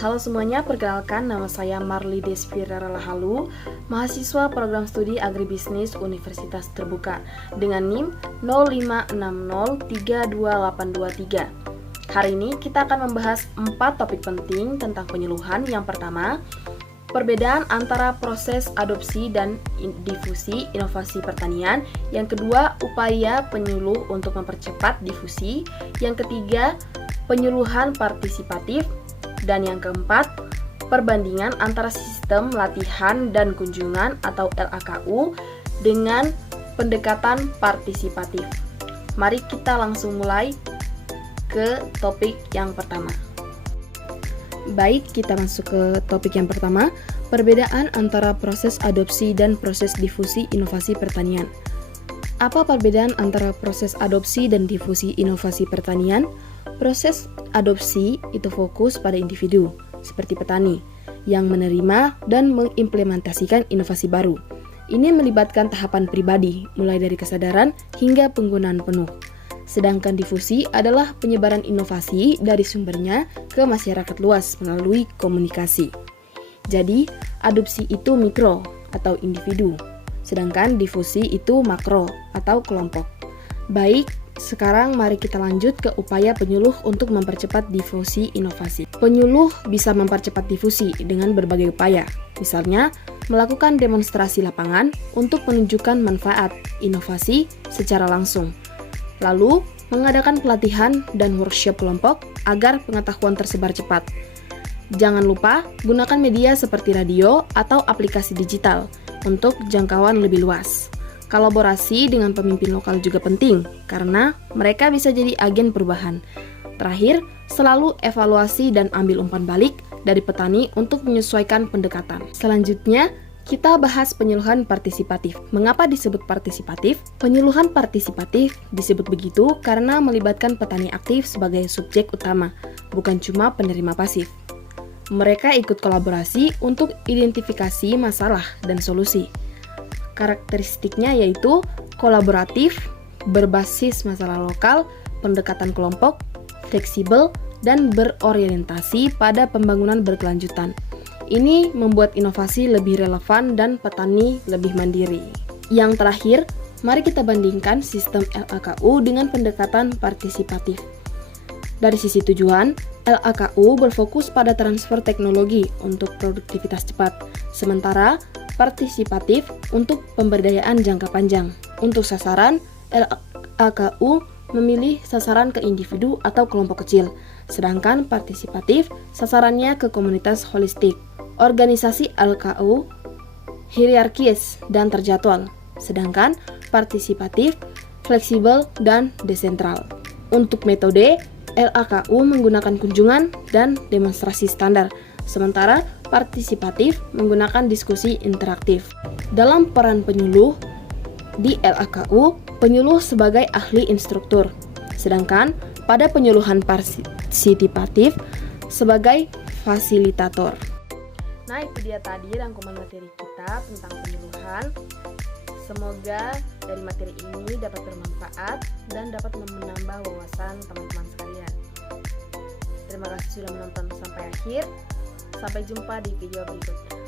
Halo semuanya, perkenalkan nama saya Marli Desvira Ralahalu, mahasiswa program studi agribisnis Universitas Terbuka dengan NIM 0560322823. Hari ini kita akan membahas 4 topik penting tentang penyuluhan. Yang pertama, perbedaan antara proses adopsi dan difusi inovasi pertanian. Yang kedua, upaya penyuluh untuk mempercepat difusi. Yang ketiga, penyuluhan partisipatif. Dan yang keempat, perbandingan antara sistem latihan dan kunjungan atau LAKU dengan pendekatan partisipatif. Mari kita langsung mulai ke topik yang pertama. Baik, kita masuk ke topik yang pertama, perbedaan antara proses adopsi dan proses difusi inovasi pertanian. Apa perbedaan antara proses adopsi dan difusi inovasi pertanian? Proses adopsi itu fokus pada individu, seperti petani, yang menerima dan mengimplementasikan inovasi baru. Ini melibatkan tahapan pribadi, mulai dari kesadaran hingga penggunaan penuh. Sedangkan difusi adalah penyebaran inovasi dari sumbernya ke masyarakat luas melalui komunikasi. Jadi, adopsi itu mikro atau individu, sedangkan difusi itu makro atau kelompok. Baik, sekarang mari kita lanjut ke upaya penyuluh untuk mempercepat difusi inovasi. Penyuluh bisa mempercepat difusi dengan berbagai upaya, misalnya melakukan demonstrasi lapangan untuk menunjukkan manfaat inovasi secara langsung. Lalu, mengadakan pelatihan dan workshop kelompok agar pengetahuan tersebar cepat. Jangan lupa gunakan media seperti radio atau aplikasi digital untuk jangkauan lebih luas. Kolaborasi dengan pemimpin lokal juga penting, karena mereka bisa jadi agen perubahan. Terakhir, selalu evaluasi dan ambil umpan balik dari petani untuk menyesuaikan pendekatan. Selanjutnya, kita bahas penyuluhan partisipatif. Mengapa disebut partisipatif? Penyuluhan partisipatif disebut begitu karena melibatkan petani aktif sebagai subjek utama, bukan cuma penerima pasif. Mereka ikut kolaborasi untuk identifikasi masalah dan solusi. Karakteristiknya yaitu kolaboratif, berbasis masalah lokal, pendekatan kelompok, fleksibel, dan berorientasi pada pembangunan berkelanjutan. Ini membuat inovasi lebih relevan dan petani lebih mandiri. Yang terakhir, mari kita bandingkan sistem LAKU dengan pendekatan partisipatif. Dari sisi tujuan, LAKU berfokus pada transfer teknologi untuk produktivitas cepat, sementara partisipatif untuk pemberdayaan jangka panjang. Untuk sasaran, LAKU memilih sasaran ke individu atau kelompok kecil, sedangkan partisipatif sasarannya ke komunitas holistik. Organisasi LAKU hierarkis dan terjadwal, sedangkan partisipatif fleksibel dan desentral. Untuk metode, LAKU menggunakan kunjungan dan demonstrasi standar, sementara partisipatif menggunakan diskusi interaktif. Dalam peran penyuluh di LAKU, penyuluh sebagai ahli instruktur, sedangkan pada penyuluhan partisipatif sebagai fasilitator. Nah, itu dia tadi rangkuman materi kita tentang penyuluhan. Semoga dari materi ini dapat bermanfaat dan dapat menambah wawasan teman-teman sekalian. Terima kasih sudah menonton sampai akhir. Sampai jumpa di video berikutnya.